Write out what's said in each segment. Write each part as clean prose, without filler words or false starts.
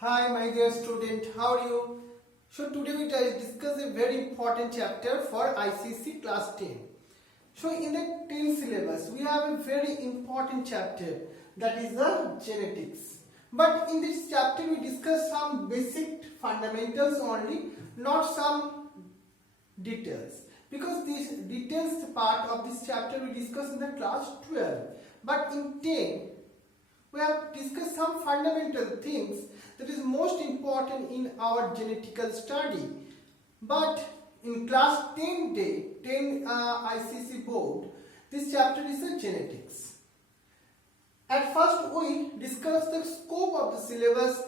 Hi my dear student, how are you? So today we discuss a very important chapter for ICSE class 10. So in the 10 syllabus we have a very important chapter, that is the genetics. But in this chapter we discuss some basic fundamentals only, not some details. Because this details part of this chapter we discuss in the class 12. But in 10 we have discussed some fundamental things that is most important in our genetical study. But in class 10 ICSE board, this chapter is the genetics. At first we discussed the scope of the syllabus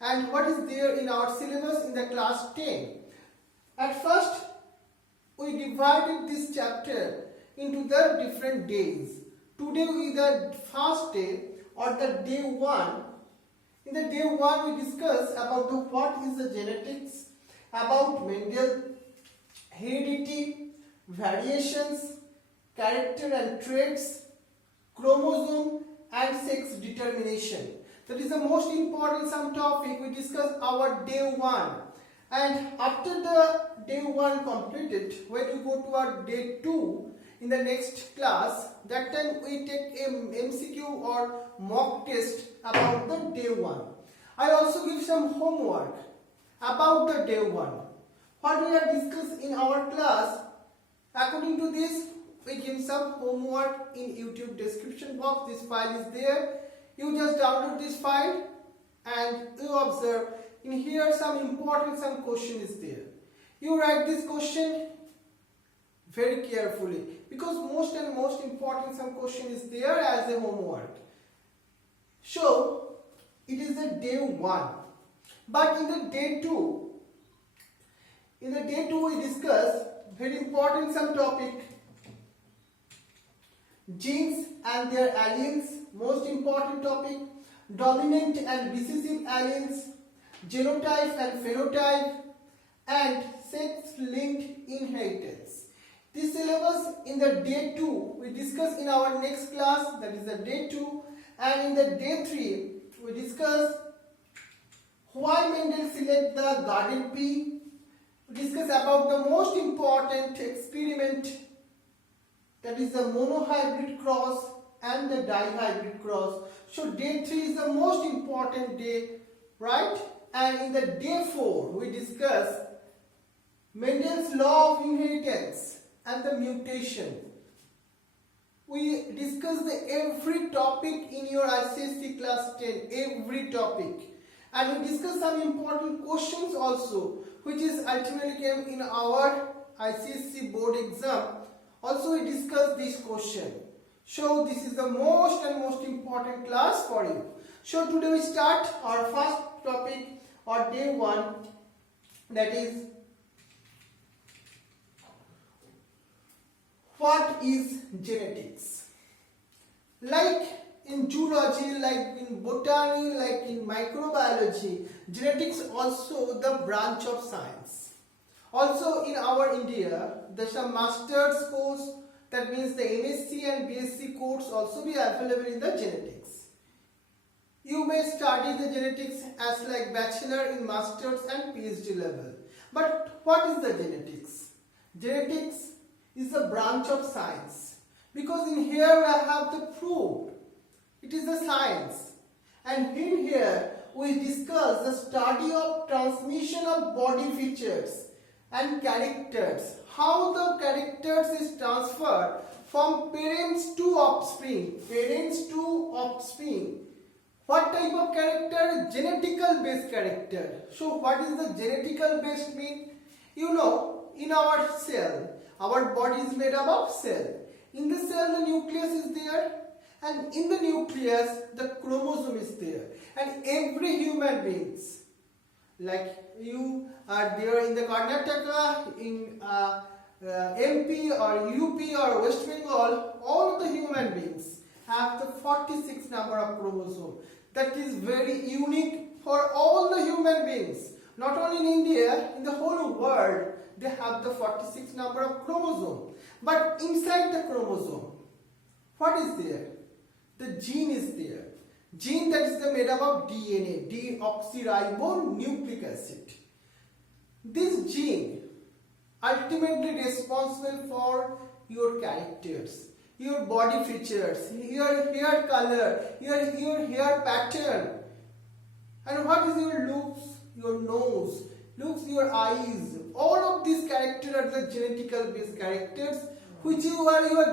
and what is there in our syllabus in the class 10. At first we divided this chapter into the different days. Today is the first day or the day 1. In the day 1 we discuss about what is the genetics, about Mendel, heredity, variations, character and traits, chromosome and sex determination. That is the most important some topic we discuss our day 1. And after the day 1 completed, when we go to our day 2 in the next class, that time we take a MCQ or mock test about the day 1. I also give some homework about the day 1. What we have discussed in our class, according to this, we give some homework in YouTube description box. This file is there. You just download this file and you observe. In here some question is there. You write this question very carefully because most important some question is there as a homework. So it is the day 1. But in the day 2, we discuss very important some topic, genes and their alleles, most important topic, dominant and recessive alleles, genotype and phenotype, and sex-linked inheritance. This syllabus in the day 2 we discuss in our next class, that is the day 2, and in the day 3 we discuss why Mendel select the garden pea. We discuss about the most important experiment, that is the monohybrid cross and the dihybrid cross. So day 3 is the most important day, right? And in the day 4 we discuss Mendel's law of inheritance and the mutation. We discuss every topic in your ICSE class 10, every topic. And we discuss some important questions also, which is ultimately came in our ICSE board exam. Also we discuss this question. So this is the most important class for you. So today we start our first topic or day 1, that is what is genetics. Like in zoology, like in botany, like in microbiology, genetics also the branch of science. Also in our India, there's a master's course, that means the MSc and BSc course also be available in the genetics. You may study the genetics as like bachelor in master's and PhD level. But what is the genetics? Genetics is a branch of science, because in here I have the proof. It is a science, and in here we discuss the study of transmission of body features and characters, how the characters is transferred from parents to offspring. What type of character? Genetical based character. So what is the genetical based mean? You know, in our cell, our body is made up of cell. In the cell the nucleus is there, and in the nucleus the chromosome is there. And every human beings, like you are there in the Karnataka, in MP or UP or West Bengal, all of the human beings have the 46 number of chromosome. That is very unique for all the human beings. Not only in India, in the whole world, they have the 46 number of chromosome. But inside the chromosome, what is there? The gene is there. Gene that is made up of DNA, deoxyribonucleic acid. This gene ultimately responsible for your characters, your body features, your hair color, your hair pattern, and what is your looks, your nose, your eyes. All of these characters are the genetical based characters which you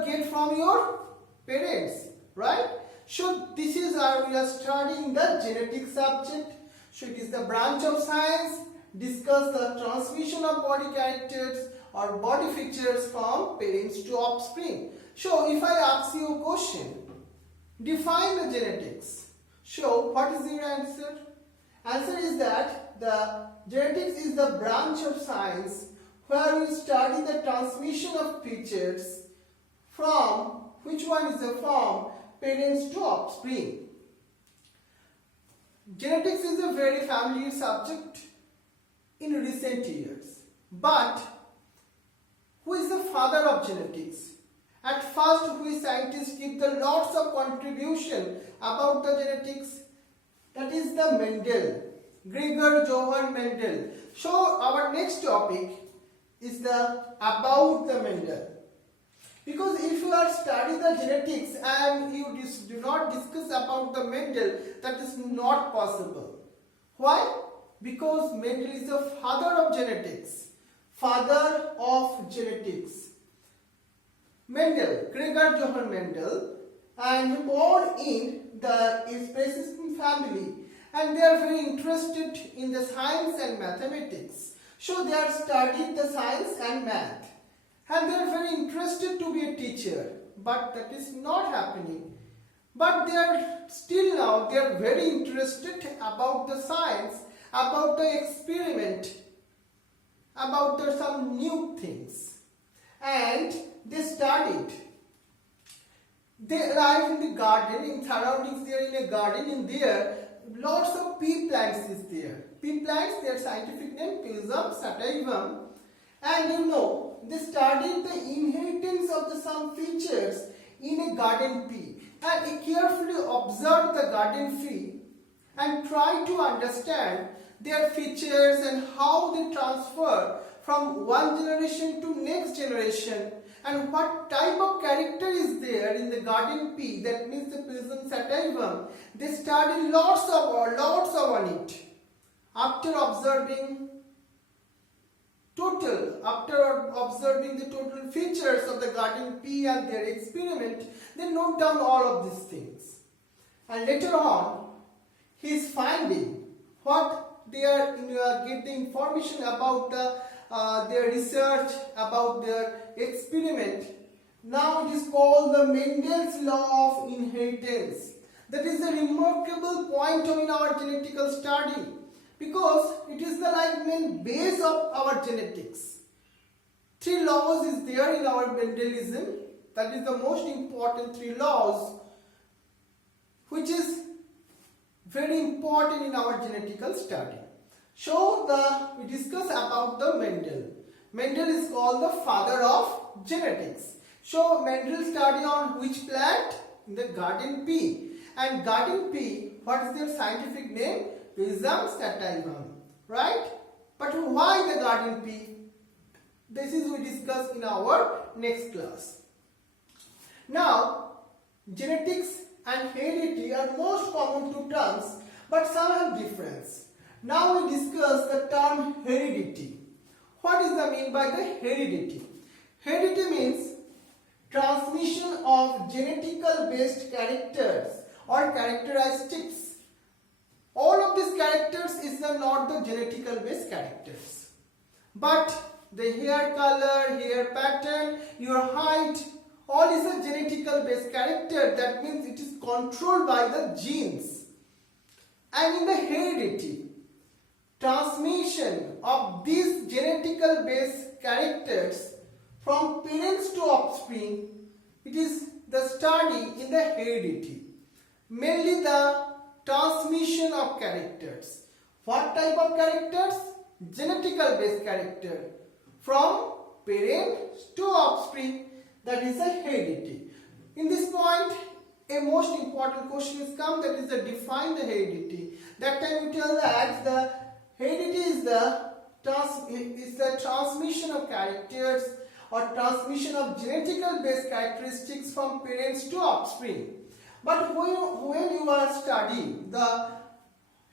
get from your parents, right? So this is we are studying the genetic subject. So it is the branch of science discuss the transmission of body characters or body features from parents to offspring. So if I ask you a question, define the genetics. So what is your answer? Answer is that the genetics is the branch of science where we study the transmission of features from, which one is the form, parents to offspring. Genetics is a very familiar subject in recent years. But who is the father of genetics? At first, we scientists give the lots of contribution about the genetics. That is the Mendel, Gregor Johann Mendel. So our next topic is the about the Mendel. Because if you are studying the genetics and you do not discuss about the Mendel, that is not possible. Why? Because Mendel is the father of genetics. Father of genetics. Mendel, Gregor Johann Mendel, and born in the Species family, and they are very interested in the science and mathematics. So they are studying the science and math, and they are very interested to be a teacher, but that is not happening. But they are still now, they are very interested about the science, about the experiment, about some new things, and they studied. They live in the garden, in surroundings. They are in a garden. In there, lots of pea plants is there. Pea plants, their scientific name Pisum sativum, and they studied the inheritance of some features in a garden pea, and they carefully observed the garden pea and tried to understand their features and how they transfer from one generation to next generation, and what type of character is there in the garden pea, that means the Pisum sativum. They studied lots on it. After observing the total features of the garden pea and their experiment, they note down all of these things. And later on, he is finding what they are get the information about their research, about their experiment. Now it is called the Mendel's law of inheritance. That is a remarkable point in our genetical study, because it is the main base of our genetics. 3 laws is there in our Mendelism. That is the most important 3 laws, which is very important in our genetical study. So we discuss about the Mendel. Mendel is called the father of genetics. So Mendel study on which plant? In the garden pea. And garden pea, what is their scientific name? Pisum sativum, right? But why the garden pea? This is we discuss in our next class. Now, genetics and heredity are most common 2 terms, but some have difference. Now we discuss the term heredity. What is the mean by the heredity? Heredity means transmission of genetical based characters or characteristics. All of these characters is not the genetical based characters, but the hair color, hair pattern, your height, all is a genetical based character. That means it is controlled by the genes. And in the heredity, transmission of these genetical based characters from parents to offspring, it is the study in the heredity. Mainly the transmission of characters. What type of characters? Genetical based character from parent to offspring, that is a heredity. In this point, a most important question is come, that is the define the heredity. That time we tell that the heredity is the transmission of characters or transmission of genetical based characteristics from parents to offspring. But when you are studying the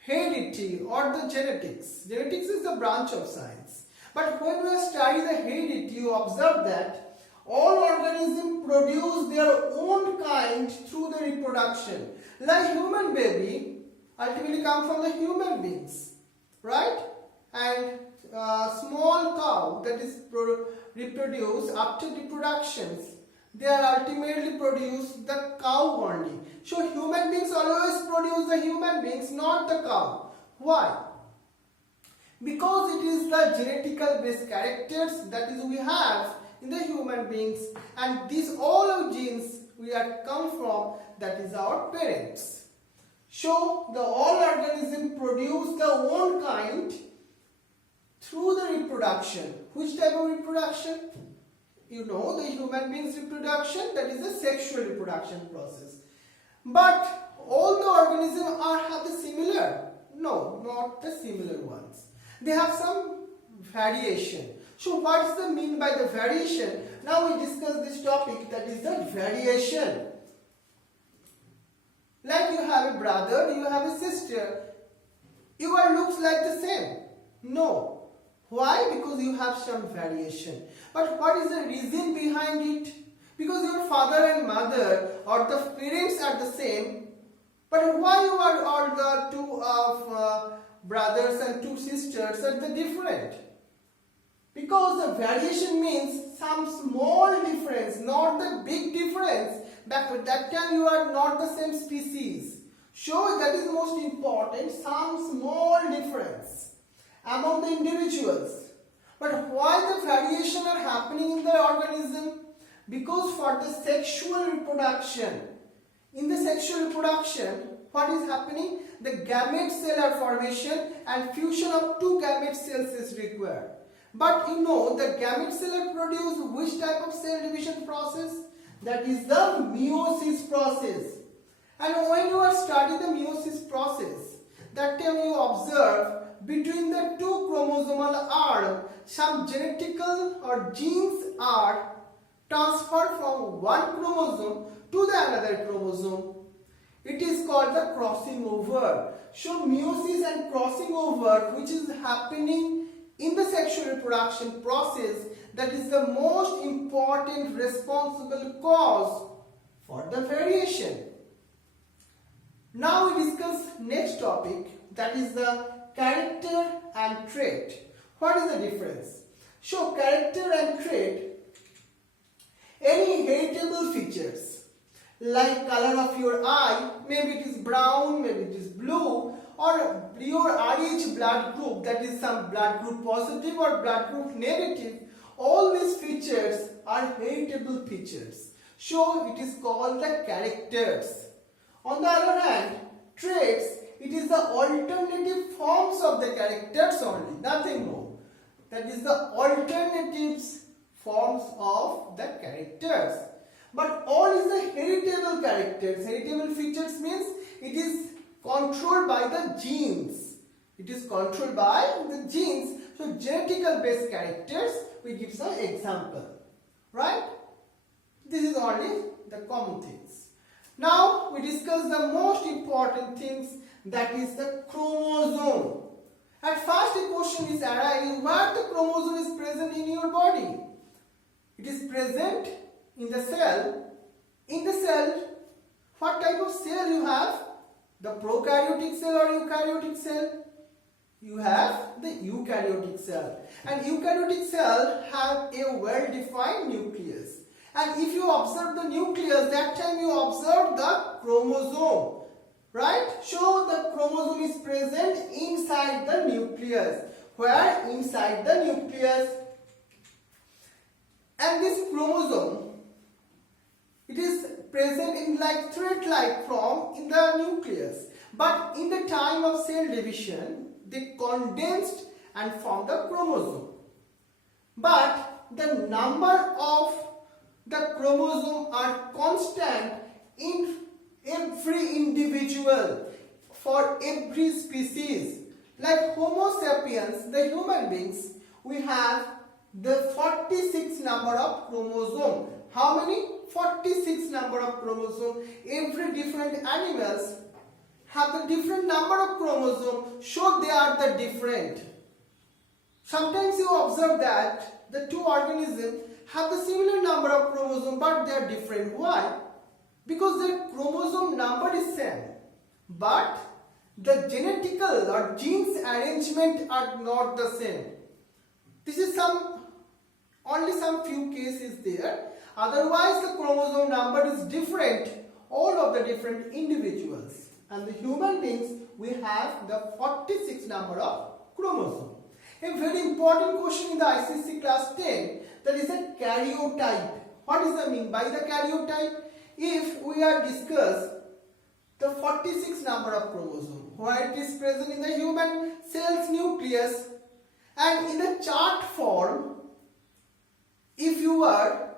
heredity or the genetics is the branch of science. But when you study the heredity, you observe that all organisms produce their own kind through the reproduction. Like human baby ultimately come from the human beings, right? And small cow that is reproduced after reproductions, they are ultimately produce the cow only. So human beings always produce the human beings, not the cow. Why? Because it is the genetical based characters that is we have in the human beings, and these all of genes we are come from, that is our parents. So the all organisms produce their own kind through the reproduction. Which type of reproduction? You know, the human beings reproduction, that is the sexual reproduction process. But all the organisms have the similar? No, not the similar ones. They have some variation. So what is the mean by the variation? Now we discuss this topic, that is the variation. Like you have a brother, you have a sister, your looks like the same. No. Why? Because you have some variation. But what is the reason behind it? Because your father and mother or the parents are the same. But why you are all the two brothers and two sisters are the different? Because the variation means some small difference, not the big difference. But that time you are not the same species. So that is most important, some small difference among the individuals. But why the variation are happening in the organism? Because for the sexual reproduction, in the sexual reproduction, what is happening? The gamete cell are formation and fusion of two gamete cells is required. But you know the gamete cell produce which type of cell division process? That is the meiosis process. And when you are studying the meiosis process, that time you observe between the two chromosomal arms, some genetical or genes are transferred from one chromosome to the another chromosome. It is called the crossing over. So meiosis and crossing over, which is happening in the sexual reproduction process, that is the most important responsible cause for the variation. Now we discuss next topic, that is the character and trait. What is the difference? So character and trait, any heritable features like color of your eye, maybe it is brown, maybe it is blue, or your Rh blood group, that is some blood group positive or blood group negative, all these features are heritable features. So it is called the characters. On the other hand, traits, it is the alternative forms of the characters only, nothing more. That is the alternatives forms of the characters. But all is the heritable characters. Heritable features means it is controlled by the genes. It is controlled by the genes. So genetical based characters, we give some example. Right? This is only the common things. Now we discuss the most important things, that is the chromosome. At first a question is arising, where the chromosome is present in your body? It is present in the cell. In the cell, what type of cell you have? The prokaryotic cell or eukaryotic cell? You have the eukaryotic cell. And eukaryotic cell have a well-defined nucleus. And if you observe the nucleus, that time you observe the chromosome. Right? So the chromosome is present inside the nucleus. Where? Inside the nucleus. And this chromosome, it is present in like thread-like form in the nucleus. But in the time of cell division, they condensed and formed the chromosome. But the number of the chromosome are constant in every individual, for every species. Like Homo sapiens, the human beings, we have the 46 number of chromosome. How many? 46 number of chromosome. Every different animals have the different number of chromosome, so they are the different. Sometimes you observe that the two organisms have the similar number of chromosome, but they are different. Why? Because their chromosome number is same, but the genetical or genes arrangement are not the same. This is only some few cases there. Otherwise, the chromosome number is different, all of the different individuals. And the human beings, we have the 46 number of chromosome. A very important question in the ICSE class 10, that is a karyotype. What is the mean by the karyotype? If we are discuss the 46 number of chromosome, where it is present in the human cell's nucleus, and in a chart form, if you are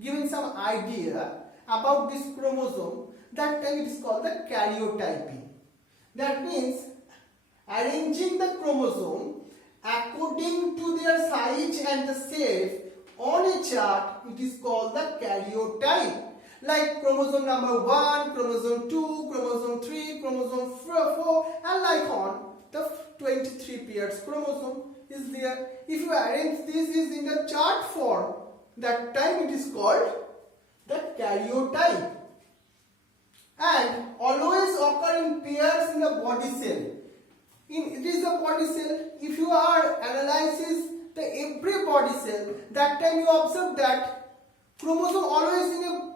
given some idea about this chromosome, that time it is called the karyotyping. That means arranging the chromosome according to their size and the shape on a chart, it is called the karyotype. Like chromosome number 1, chromosome 2, chromosome 3, chromosome 4, and like on, the 23 pairs chromosome is there. If you arrange this is in the chart form, that time it is called the karyotype. And always occur in pairs in the body cell. It is the body cell. If you are analyzes the every body cell, that time you observe that chromosome always in a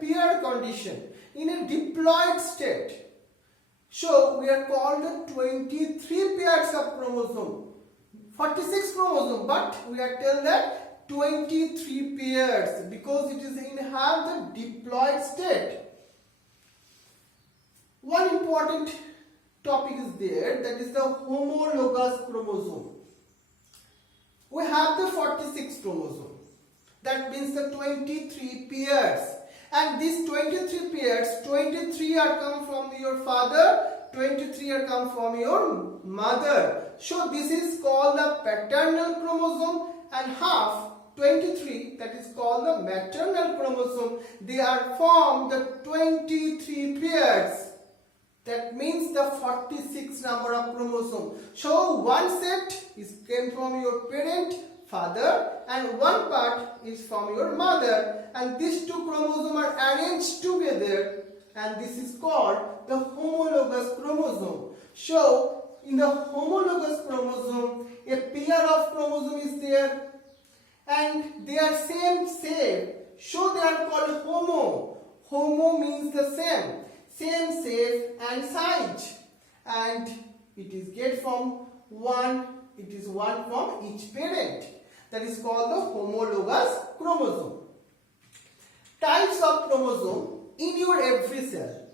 pair condition, in a diploid state. So we are called the 23 pairs of chromosome. 46 chromosome, but we are told that 23 pairs because it is in have the diploid state. One important topic is there, that is the homologous chromosome. We have the 46 chromosome. That means the 23 pairs. And these 23 pairs, 23 are come from your father, 23 are come from your mother. So this is called the paternal chromosome, and half 23, that is called the maternal chromosome. They are formed the 23 pairs. That means the 46 number of chromosome. So one set came from your parent, father, and one part is from your mother, and these two chromosomes are arranged together, and this is called the homologous chromosome. So in the homologous chromosome, a pair of chromosome is there, and they are same shape, so they are called homo. Homo means the same shape and size, and it is get from one. It is one from each parent. That is called the homologous chromosome. Types of chromosome in your every cell.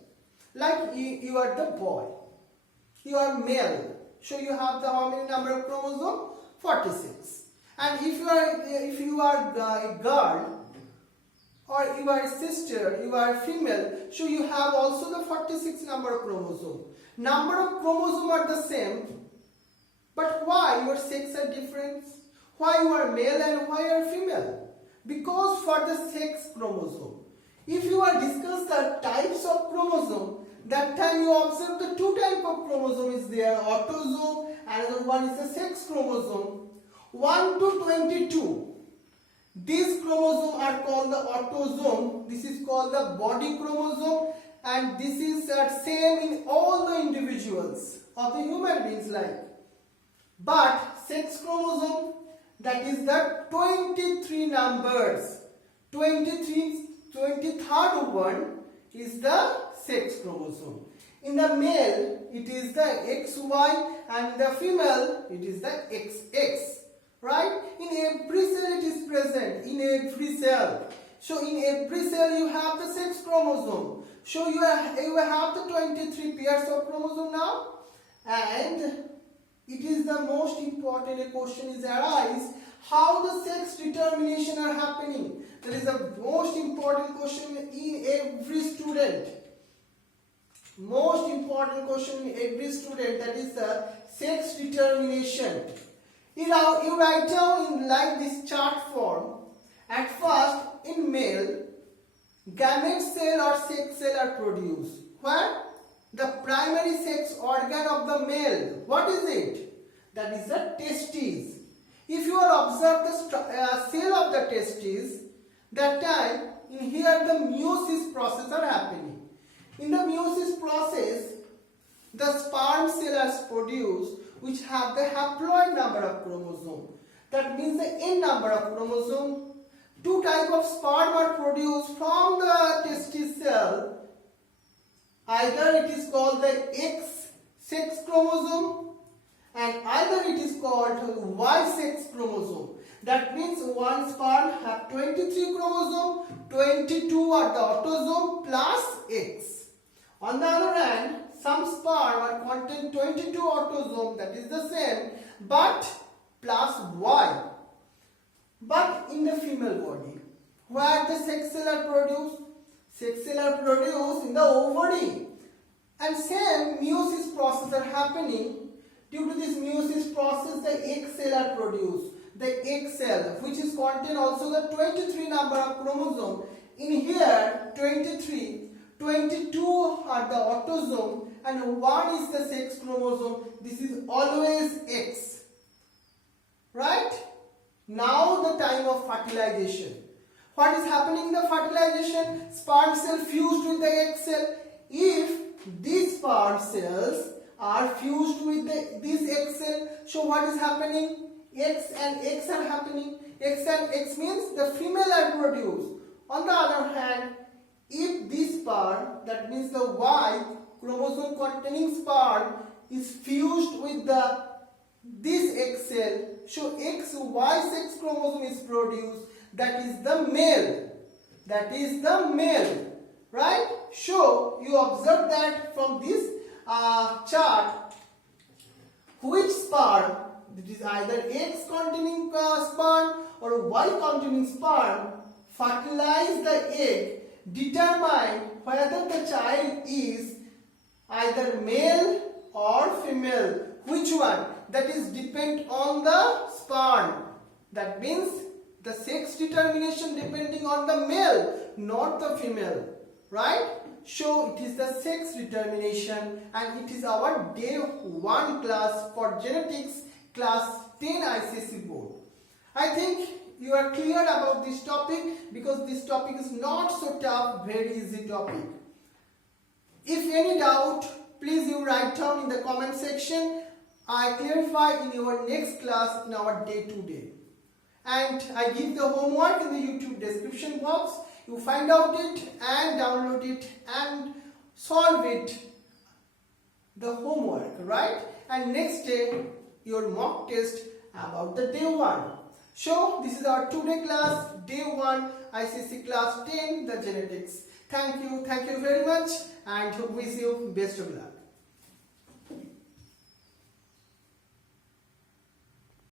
Like you are the boy, you are male, so you have the how many number of chromosome? 46. And if you are a girl, or you are a sister, you are female, so you have also the 46 number of chromosome. Number of chromosome are the same, but why your sex are different? Why you are male and why you are female? Because for the sex chromosome. If you are discuss the types of chromosome, that time you observe the two type of chromosome is there, autosome, another one is the sex chromosome. 1 to 22. These chromosomes are called the autosome. This is called the body chromosome, and this is same in all the individuals of the human beings like. But sex chromosome, that is the 23 numbers. 23rd one is the sex chromosome. In the male, it is the XY, and in the female, it is the XX. Right? In every cell it is present, in every cell. So in every cell you have the sex chromosome. So you have the 23 pairs of chromosome now. And it is the most important, a question is arise, how the sex determination are happening. That is the most important question in every student. most important question in every student, that is the sex determination. You write down in like this chart form. At first, in male, gamete cell or sex cell are produced. Where? The primary sex organ of the male. What is it? That is the testes. If you observe the cell of the testes, that time in here the meiosis process are happening. In the meiosis process, the sperm cell is produced which have the haploid number of chromosome. That means the n number of chromosome. Two types of sperm are produced from the testis cell. Either it is called the X sex chromosome and either it is called Y sex chromosome. That means one sperm have 23 chromosome, 22 are the autosome plus X. On the other hand, some sperm are contain 22 autosome, that is the same, but plus Y. But in the female body, where the sex cell are produced? Sex cell are produced in the ovary. And same meiosis process are happening. Due to this meiosis process, the egg cell are produced. The egg cell, which is contain also the 23 number of chromosome. In here, 23, 22 are the autosome and 1 is the sex chromosome. This is always X. Right? Now the time of fertilization. What is happening in the fertilization? Sperm cell fused with the egg cell. If these sperm cells are fused with this egg cell, so what is happening? X and X are happening. X and X means the female are produced. On the other hand, if this sperm, that means the Y chromosome containing sperm is fused with this egg cell, so XY sex chromosome is produced, that is the male. That is the male. Right? So you observe that from this chart, which sperm, it is either X containing sperm or Y containing sperm, fertilize the egg, determine whether the child is either male or female. Which one? That is depend on the sperm. That means the sex determination depending on the male, not the female. Right? So it is the sex determination and it is our day 1 class for genetics class 10 ICSE board. I think you are clear about this topic because this topic is not so tough, very easy topic. If any doubt, please you write down in the comment section. I clarify in your next class in our day to day. And I give the homework in the YouTube description box. You find out it and download it and solve it, the homework, right? And next day your mock test about the day 1. So this is our today class, day 1 ICSE class 10, the genetics. Thank you very much and wish you best of luck.